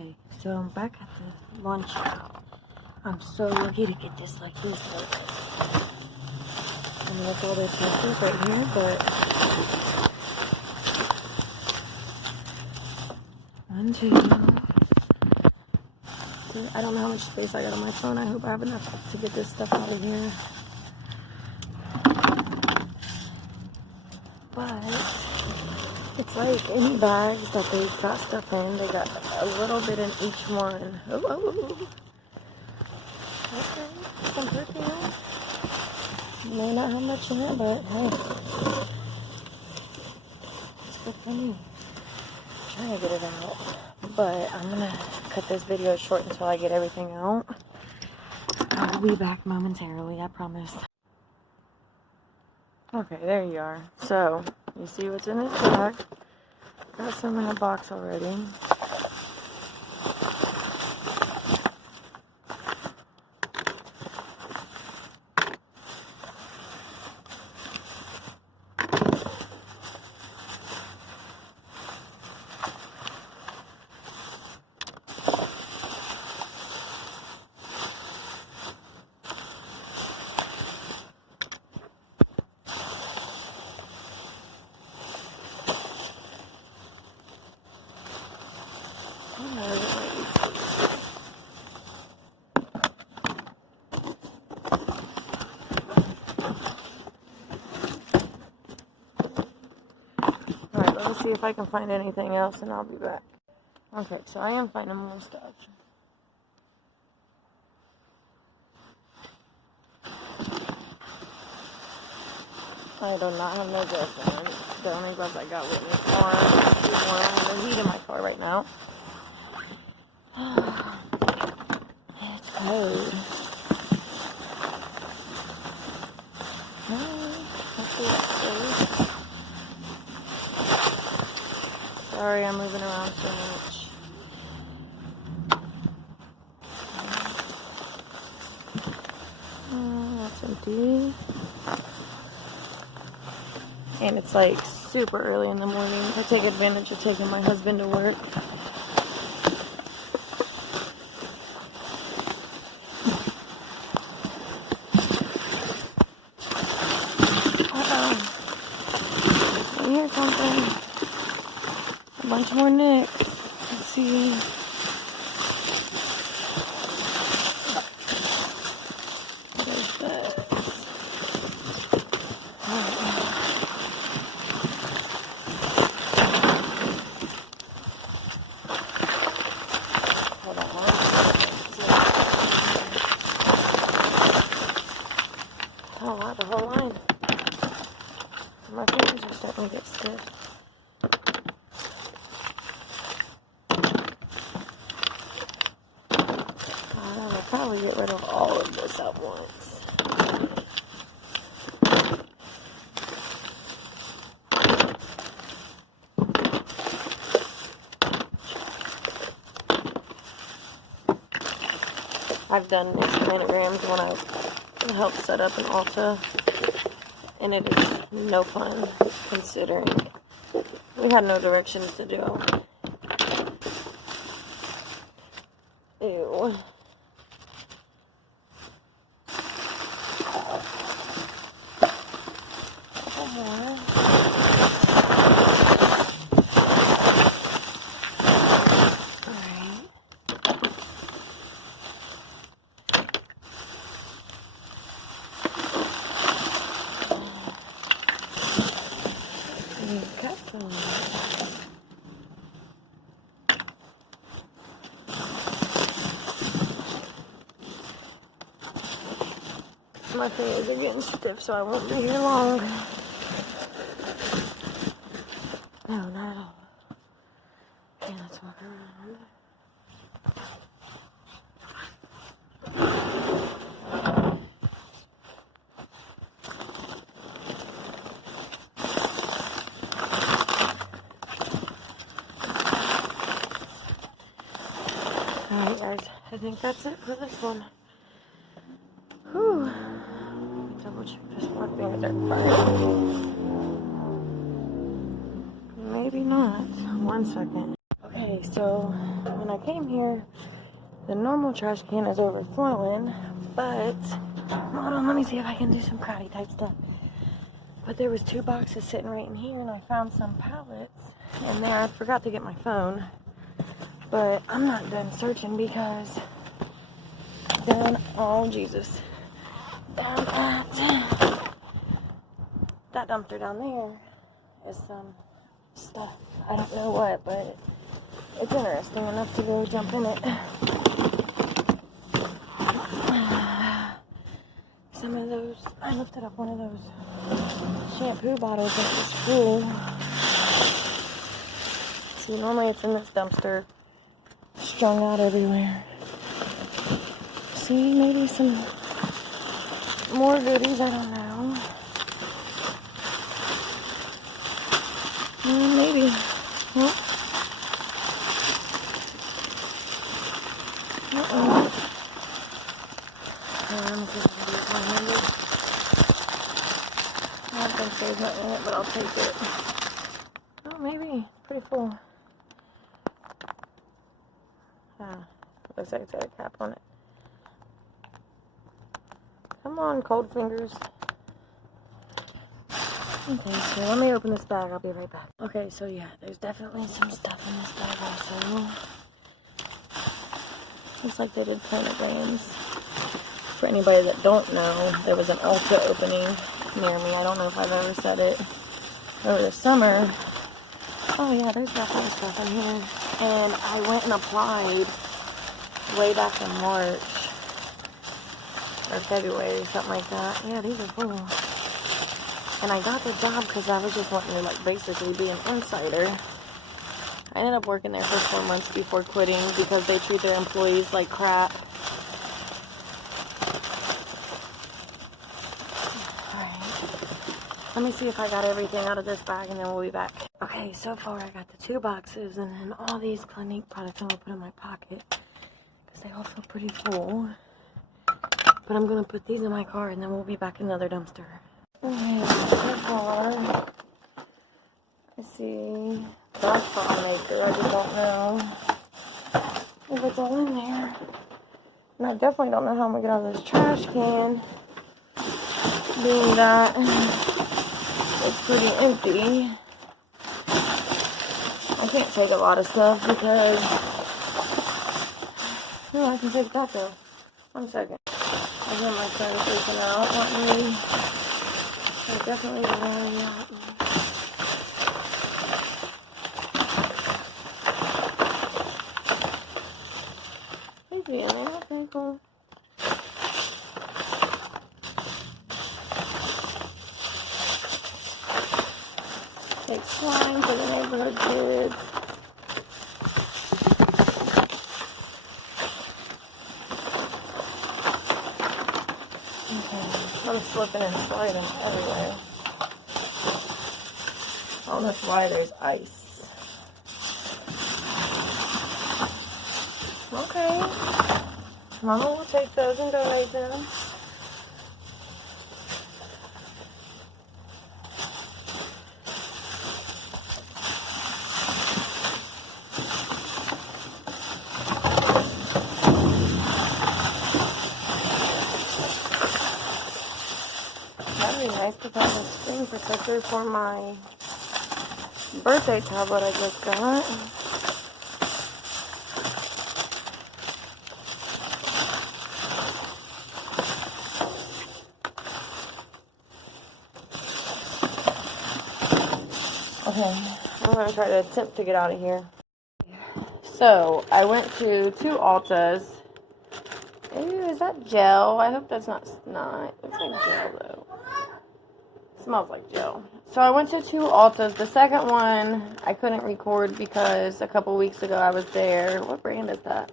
Okay, so I'm back at the lunch. I'm so lucky to get this like this. I mean, that's all their testers right here, but 1, 2, 3. I don't know how much space I got on my phone. I hope I have enough to get this stuff out of here. But it's like any bags that they've got stuff in, they got a little bit in each one. Oh. Okay, some perfume. May not have much in it, but hey, it's good for me. I'm trying to get it out, but I'm gonna cut this video short until I get everything out. I'll be back momentarily, I promise. Okay, there you are. So, you see what's in this bag. Got some in a box already. Alright, let me see if I can find anything else and I'll be back. Okay, so I am finding more stuff. I do not have no gloves on. The only gloves I got with me are these ones. I have the heat in my car right now. It's cold. Sorry, I'm moving around so much. That's empty. And it's like super early in the morning. I take advantage of taking my husband to work. I hear something. A bunch more nicks. Let's see. What is that? Hold on. Oh wow, the whole line. My fingers are starting to get stiff. I'll probably get rid of all of this at once. I've done these planograms when I helped set up an Ulta, and it is no fun considering we had no directions to do. Ew. My fingers are getting stiff, so I won't be here long. No, not at all. Okay, let's walk around. Alright guys, I think that's it for this one. Whew. Double check this one fingers are fine. Maybe not. 1 second. Okay, so when when I came here, the normal trash can is overflowing, but hold on, let me see if I can do some karate type stuff. But there was 2 boxes sitting right in here, and I found some pallets in there. I forgot to get my phone, but I'm not done searching because down, oh Jesus, down at that dumpster down there is some stuff. I don't know what, but it's interesting enough to go jump in it. Some of those, I lifted up one of those shampoo bottles that was full. See, normally it's in this dumpster, strung out everywhere. See, maybe some more goodies, I don't know. Maybe. Nope. Let me see if I can do it one-handed. I don't think there's nothing in it, but I'll take it. Oh, maybe. Pretty full. Looks like it's got a cap on it. Come on, cold fingers. Okay, so let me open this bag. I'll be right back. Okay, so yeah, there's definitely some stuff in this bag also. Looks like they did planograms. For anybody that don't know, there was an Ulta opening near me. I don't know if I've ever said it. Over the summer. Oh yeah, there's definitely stuff in here. And I went and applied way back in March. Or February, something like that. Yeah, these are full. And I got the job because I was just wanting to, like, basically be an insider. I ended up working there for 4 months before quitting because they treat their employees like crap. Alright. Let me see if I got everything out of this bag and then we'll be back. Okay, so far I got the 2 boxes and then all these Clinique products I'm going to put in my pocket because they all feel pretty full. But I'm going to put these in my car and then we'll be back in the other dumpster. Okay, so far, I see Bath Bomb Maker. I just don't know if it's all in there. And I definitely don't know how I'm going to get out of this trash can, being that it's pretty empty. I can't take a lot of stuff because, no, I can take that though. 1 second. I hear my son freaking out, wanting me. I definitely got out of that. Easy in there, okay, cool. Take slime for the neighborhood kids. I'm slipping and sliding everywhere. Oh, that's why there's ice. Okay. Mama will take those and donate them. That'd be nice to have a screen protector for my birthday tablet I just got. Okay, I'm going to try to attempt to get out of here. So, I went to 2 Ultas. Ew, is that gel? I hope that's not. It looks like gel though. It smells like gel. So I went to 2 Ultas. The second one I couldn't record because a couple weeks ago I was there. What brand is that?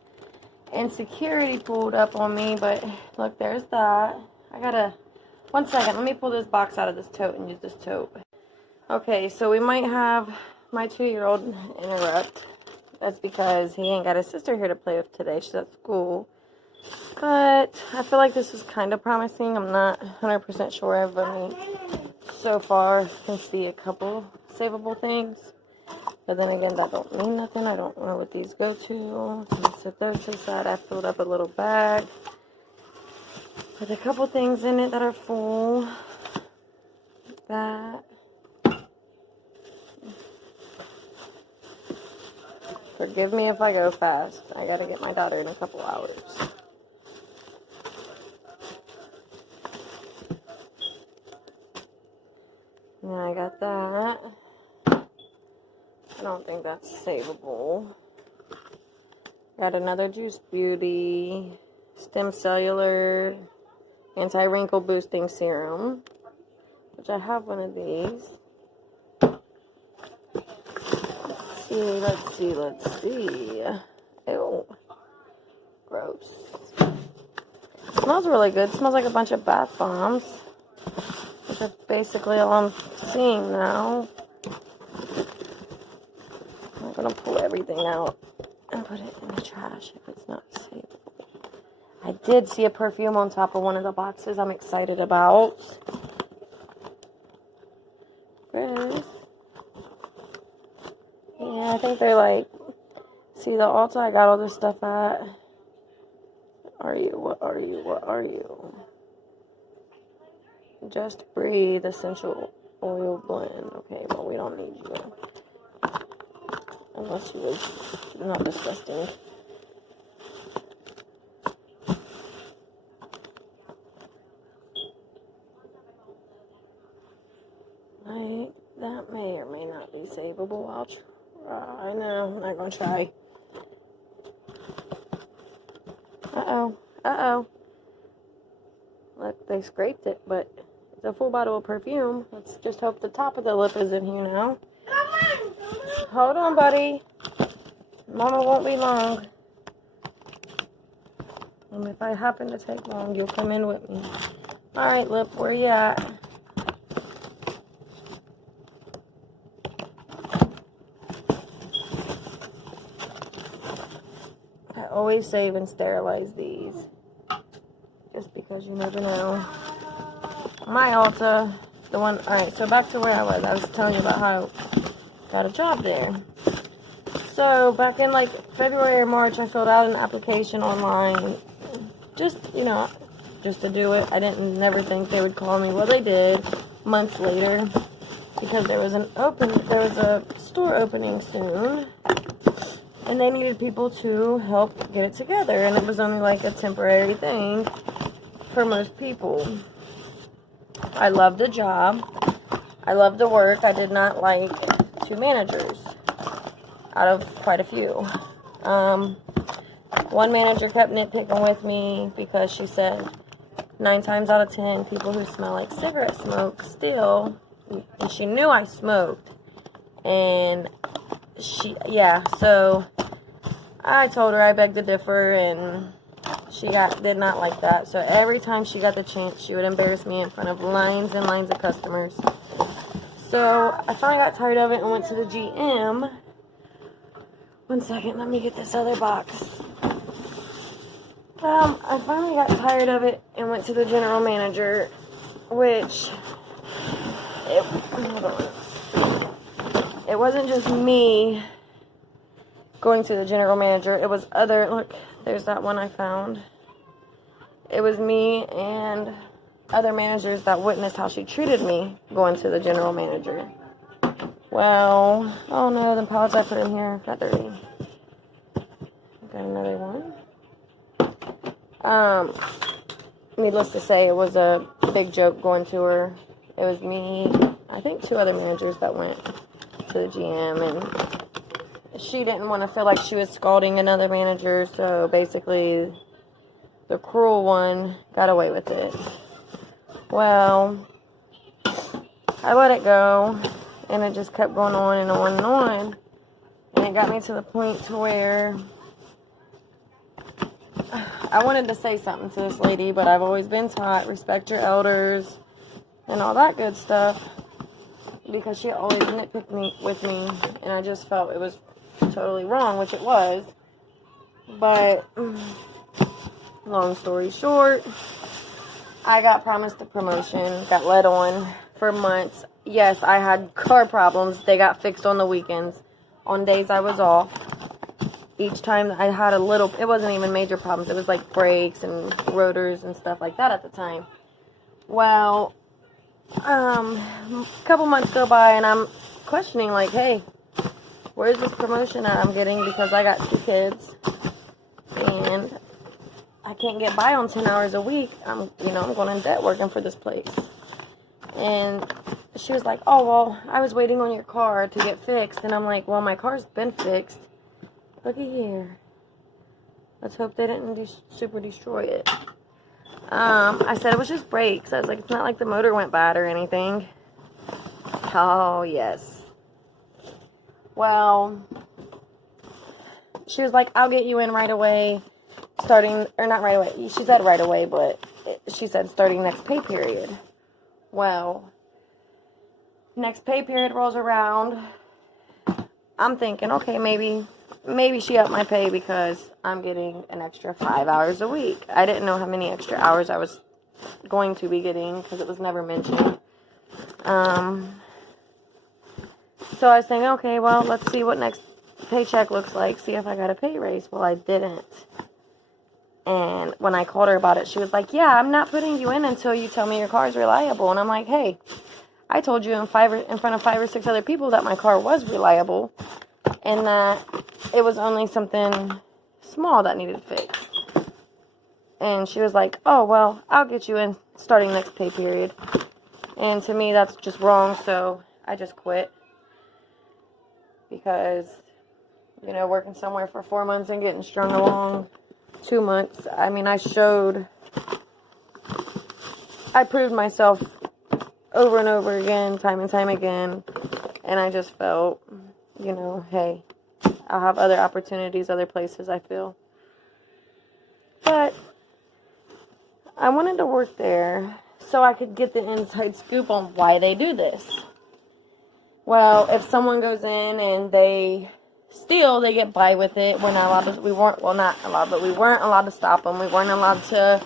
And security pulled up on me, but look, there's that. I gotta. 1 second, let me pull this box out of this tote and use this tote. Okay, so we might have my 2-year-old interrupt. That's because he ain't got his sister here to play with today. She's at school. But I feel like this is kind of promising. I'm not 100% sure of. I mean, so far, I can see a couple savable things. But then again, that don't mean nothing. I don't know what these go to. So I set those to the side. I filled up a little bag with a couple things in it that are full. That. Forgive me if I go fast. I gotta get my daughter in a couple hours. And I got that. I don't think that's savable. Got another Juice Beauty Stem Cellular Anti-Wrinkle Boosting Serum, which I have one of these. Let's see. Ew. Gross. Smells really good. Smells like a bunch of bath bombs, which is basically all I'm seeing now. I'm gonna pull everything out and put it in the trash if it's not savable. I did see a perfume on top of one of the boxes I'm excited about. Gross. Yeah, I think they're like, see the Ulta I got all this stuff at. What are you? Just Breathe Essential Oil Blend. Okay, well, we don't need you. Unless you was not disgusting. That may or may not be savable. I'll try. No, I'm not going to try. Uh-oh. Look, they scraped it, but it's a full bottle of perfume. Let's just hope the top of the lip is in here now. Hold on, buddy. Mama won't be long. And if I happen to take long, you'll come in with me. Alright, lip, where you at? I always save and sterilize these. Just because you never know. My Ulta, the one, alright, so back to where I was telling you about how I got a job there. So, back in like February or March, I filled out an application online, just, just to do it. I never think they would call me. Well, they did, months later, because there was a store opening soon, and they needed people to help get it together, and it was only like a temporary thing for most people. I loved the job. I loved the work. I did not like 2 managers out of quite a few. One manager kept nitpicking with me because she said 9 times out of 10 people who smell like cigarette smoke still, and she knew I smoked, and so I told her I begged to differ, and she did not like that. So every time she got the chance, she would embarrass me in front of lines and lines of customers. So I finally got tired of it and went to the GM. One second, let me get this other box. I finally got tired of it and went to the general manager, which, hold on. It wasn't just me going to the general manager. It was look, there's that one I found. It was me and other managers that witnessed how she treated me going to the general manager. Well, oh no, the pallets I put in here got dirty. Got another one. Needless to say, it was a big joke going to her. It was me, I think 2 other managers that went to the GM, and she didn't want to feel like she was scalding another manager, so basically the cruel one got away with it. Well, I let it go, and it just kept going on and on and on, and it got me to the point to where I wanted to say something to this lady, but I've always been taught respect your elders and all that good stuff, because she always nitpicked with me, and I just felt it was totally wrong, which it was. But long story short, I got promised a promotion, got led on for months. Yes, I had car problems. They got fixed on the weekends. on days I was off. Each time I had a little, it wasn't even major problems. It was like brakes and rotors and stuff like that at the time. Well, a couple months go by and I'm questioning like, hey, where's this promotion that I'm getting because I got 2 kids and I can't get by on 10 hours a week. I'm going in debt working for this place. And she was like, oh, well, I was waiting on your car to get fixed. And I'm like, well, my car's been fixed. Looky here. Let's hope they didn't super destroy it. I said it was just brakes. I was like, it's not like the motor went bad or anything. Oh, yes. Well, she was like, I'll get you in right away. Starting, or not right away. She said right away, but she said starting next pay period. Well, next pay period rolls around. I'm thinking, okay, maybe she upped my pay because I'm getting an extra 5 hours a week. I didn't know how many extra hours I was going to be getting because it was never mentioned. So I was thinking, okay, well, let's see what next paycheck looks like, see if I got a pay raise. Well, I didn't. And when I called her about it, she was like, yeah, I'm not putting you in until you tell me your car is reliable. And I'm like, hey, I told you in front of 5 or 6 other people that my car was reliable and that it was only something small that needed fixed. And she was like, oh, well, I'll get you in starting next pay period. And to me, that's just wrong, so I just quit. Because, working somewhere for 4 months and getting strung along 2 months, I mean, I proved myself over and over again, time and time again, and I just felt, hey, I'll have other opportunities, other places, I feel. But I wanted to work there so I could get the inside scoop on why they do this. Well, if someone goes in and they steal, they get by with it. We're not allowed to, we weren't allowed to stop them. We weren't allowed to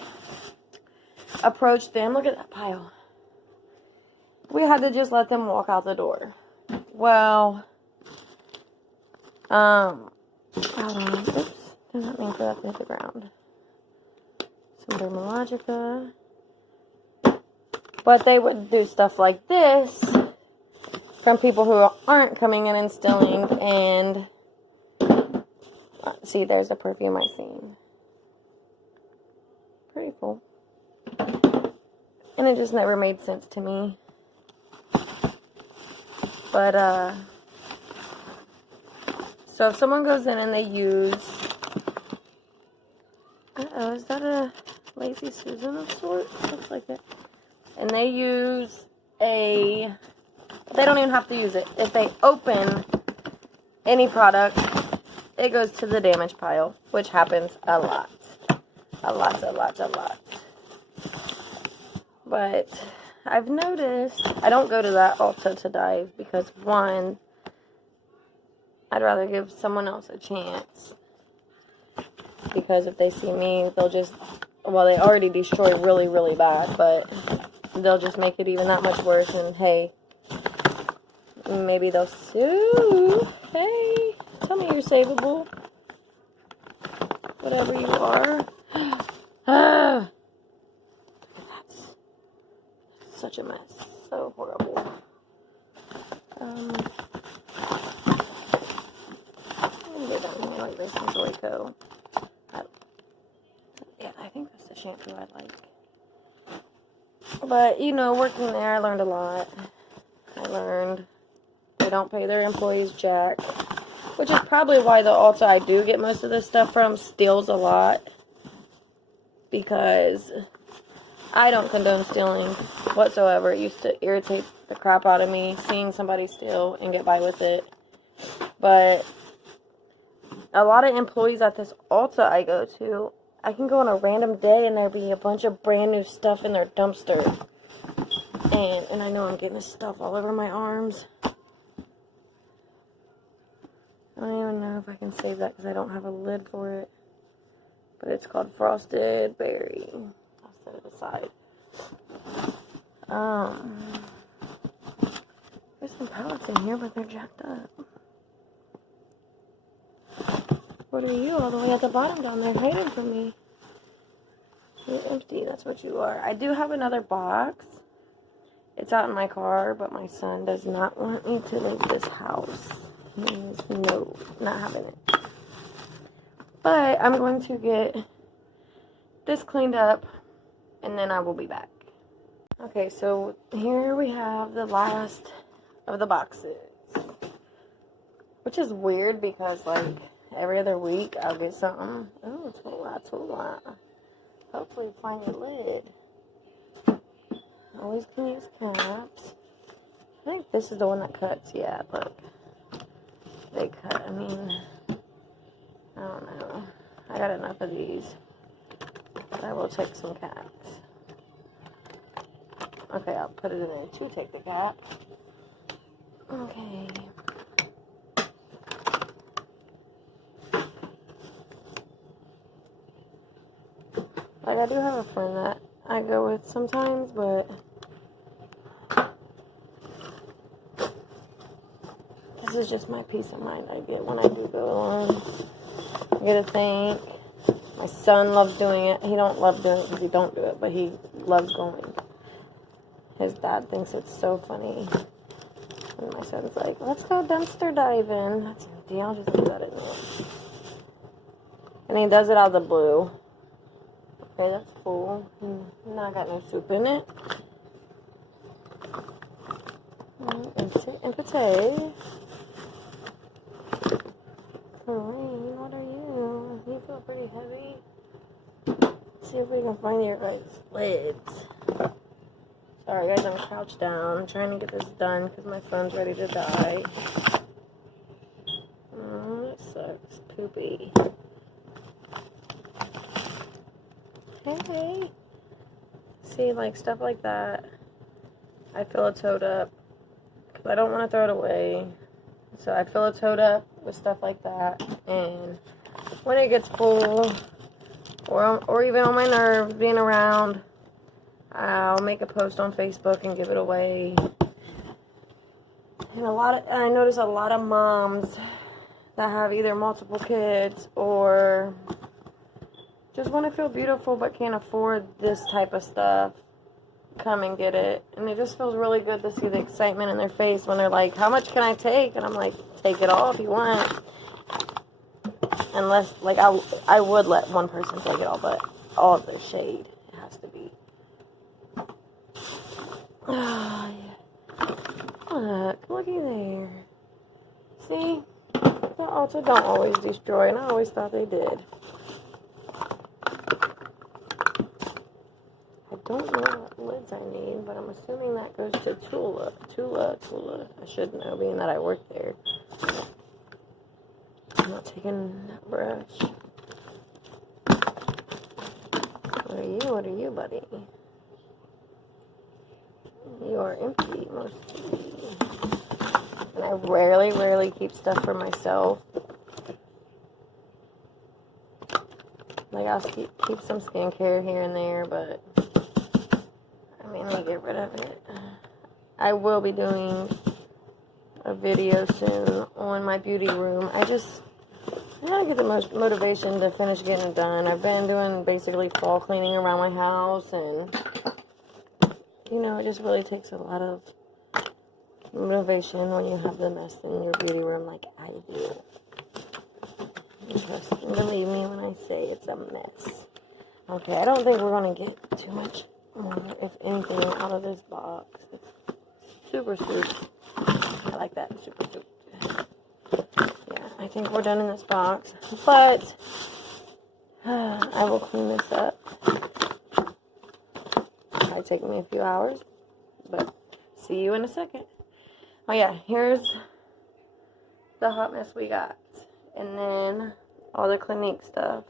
approach them. Look at that pile. We had to just let them walk out the door. Well, hold on. Oops. Did not mean for that to hit the ground. Some Dermalogica. But they would do stuff like this from people who aren't coming in and stealing. And see, there's the perfume I seen. Pretty cool. And it just never made sense to me. But, so if someone goes in and they use, is that a Lazy Susan of sorts? Looks like it. And they use they don't even have to use it. If they open any product, it goes to the damage pile, which happens a lot. A lot. But I've noticed, I don't go to that Ulta to dive because, one, I'd rather give someone else a chance. Because if they see me, they'll just, well, they already destroy really, really bad, but they'll just make it even that much worse. And hey, maybe they'll sue. Hey, tell me you're savable. Whatever you are. That's such a mess. So horrible. I'm gonna get down here like this and Joico. Yeah, I think that's the shampoo I like. But, working there, I learned a lot. I learned they don't pay their employees jack. Which is probably why the Ulta I do get most of this stuff from steals a lot. Because I don't condone stealing whatsoever. It used to irritate the crap out of me seeing somebody steal and get by with it. But a lot of employees at this Ulta I go to, I can go on a random day and there'll be a bunch of brand new stuff in their dumpster. And I know I'm getting this stuff all over my arms. I don't even know if I can save that because I don't have a lid for it. But it's called Frosted Berry. I'll set it aside. There's some pallets in here, but they're jacked up. What are you all the way at the bottom down there hiding from me? You're empty, that's what you are. I do have another box. It's out in my car, but my son does not want me to leave this house. He's no, not having it. But I'm going to get this cleaned up, and then I will be back. Okay, so here we have the last of the boxes. Which is weird because, like, every other week I'll get something. Oh, tula. Hopefully find the lid. Always can use caps. I think this is the one that cuts. Yeah, look. They cut. I mean, I don't know. I got enough of these. But I will take some caps. Okay, I'll put it in there to take the cap. Okay. Like, I do have a friend that I go with sometimes, but this is just my peace of mind I get when I do go alone. I get to think. My son loves doing it. He don't love doing it because he don't do it, but he loves going. His dad thinks it's so funny. And my son's like, let's go dumpster diving. That's empty. I'll just leave that in there. And he does it out of the blue. Okay, that's full. Not got no soup in it. Empty. Lorraine, what are you? You feel pretty heavy. Let's see if we can find your guys' lids. Sorry guys, I'm crouched down. I'm trying to get this done because my phone's ready to die. Oh, that sucks. Poopy. Hey. See, like, stuff like that. I fill a tote up because I don't want to throw it away. So I fill a tote up with stuff like that. And when it gets full, or even on my nerves being around, I'll make a post on Facebook and give it away. And I notice a lot of moms that have either multiple kids or just want to feel beautiful but can't afford this type of stuff, come and get it. And it just feels really good to see the excitement in their face when they're like, how much can I take? And I'm like, take it all if you want. Unless, like, I would let one person take it all, but all of the shade, it has to be. Oh, yeah. Looky there. See? The Ulta don't always destroy, and I always thought they did. I don't know what lids I need, but I'm assuming that goes to Tula. I should know, being that I work there. I'm not taking that brush. What are you, buddy? You are empty, mostly. And I rarely keep stuff for myself. Like, I'll keep some skincare here and there, but I mainly get rid of it. I will be doing a video soon on my beauty room. I gotta get the most motivation to finish getting it done. I've been doing basically fall cleaning around my house, and you know, it just really takes a lot of motivation when you have the mess in your beauty room like I do. Trust and believe me when I say it's a mess. Okay, I don't think we're gonna get too much more, if anything, out of this box. It's super soup. I like that, super soup. Yeah, I think we're done in this box, but I will clean this up. Might take me a few hours, but see you in a second. Oh yeah, here's the hot mess we got, and then all the Clinique stuff.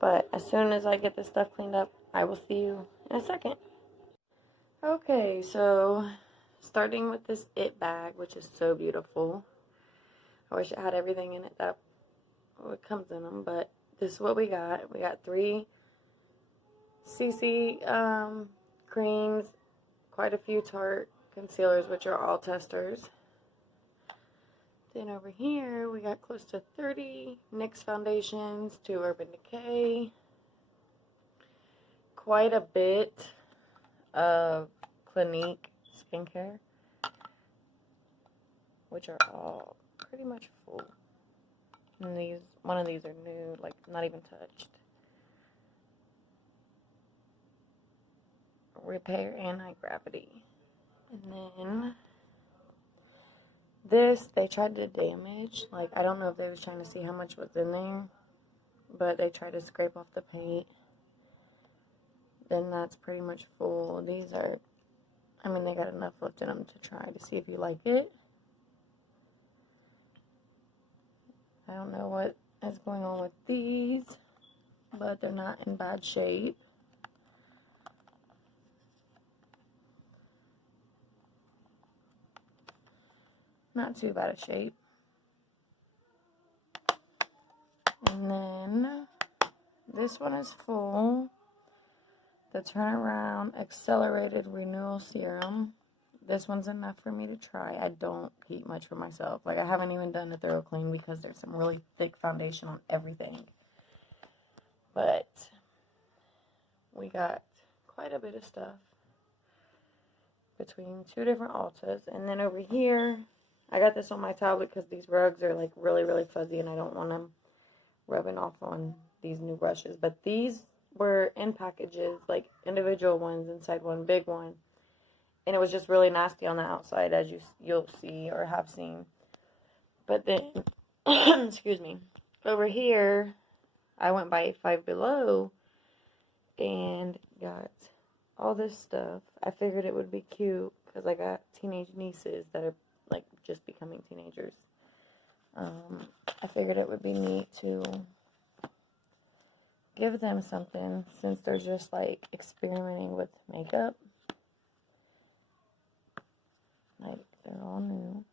But as soon as I get this stuff cleaned up, I will see you in a second. Okay, so starting with this It bag, which is so beautiful. I wish it had everything in it that comes in them, but this is what we got. We got 3 CC creams, quite a few Tarte concealers, which are all testers. Then over here, we got close to 30 NYX foundations, 2 Urban Decay, quite a bit of Clinique skincare, which are all pretty much full. And one of these are new, like not even touched. Repair Anti-Gravity. And then this, they tried to damage. Like, I don't know if they was trying to see how much was in there, but they tried to scrape off the paint. Then that's pretty much full. These are, I mean, they got enough left in them to try to see if you like it. I don't know what is going on with these, but they're not in bad shape. Not too bad a shape. And then this one is full. The Turnaround Accelerated Renewal Serum. This one's enough for me to try. I don't keep much for myself. Like, I haven't even done a thorough clean because there's some really thick foundation on everything. But we got quite a bit of stuff between 2 different Ultas. And then over here, I got this on my tablet because these rugs are like really, really fuzzy and I don't want them rubbing off on these new brushes. But these were in packages, like individual ones inside one big one. And it was just really nasty on the outside, as you'll see or have seen. But then, excuse me, over here, I went by Five Below and got all this stuff. I figured it would be cute because I got teenage nieces that are like just becoming teenagers. I figured it would be neat to give them something since they're just like experimenting with makeup. Like, they're all new.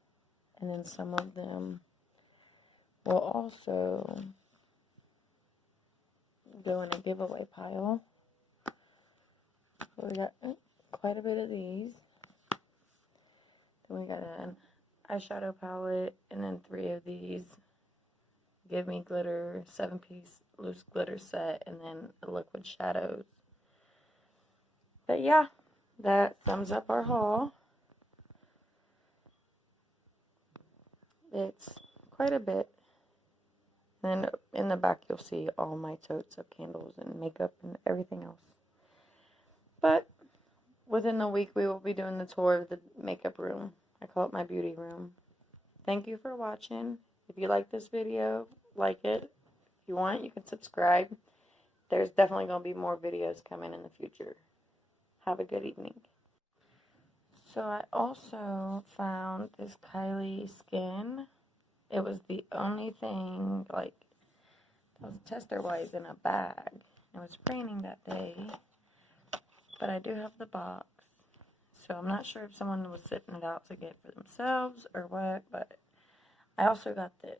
And then some of them will also go in a giveaway pile. So we got quite a bit of these. Then we got an eyeshadow palette, and then 3 of these Give Me Glitter 7-piece loose glitter set, and then a liquid shadows. But yeah, that sums up our haul. It's quite a bit. And in the back you'll see all my totes of candles and makeup and everything else. But within the week we will be doing the tour of the makeup room. I call it my beauty room. Thank you for watching. If you like this video, like it. If you want, you can subscribe. There's definitely going to be more videos coming in the future. Have a good evening. So I also found this Kylie Skin. It was the only thing, like, that was tester-wise in a bag. It was raining that day. But I do have the box. So I'm not sure if someone was sitting it out to get for themselves or what, but I also got this.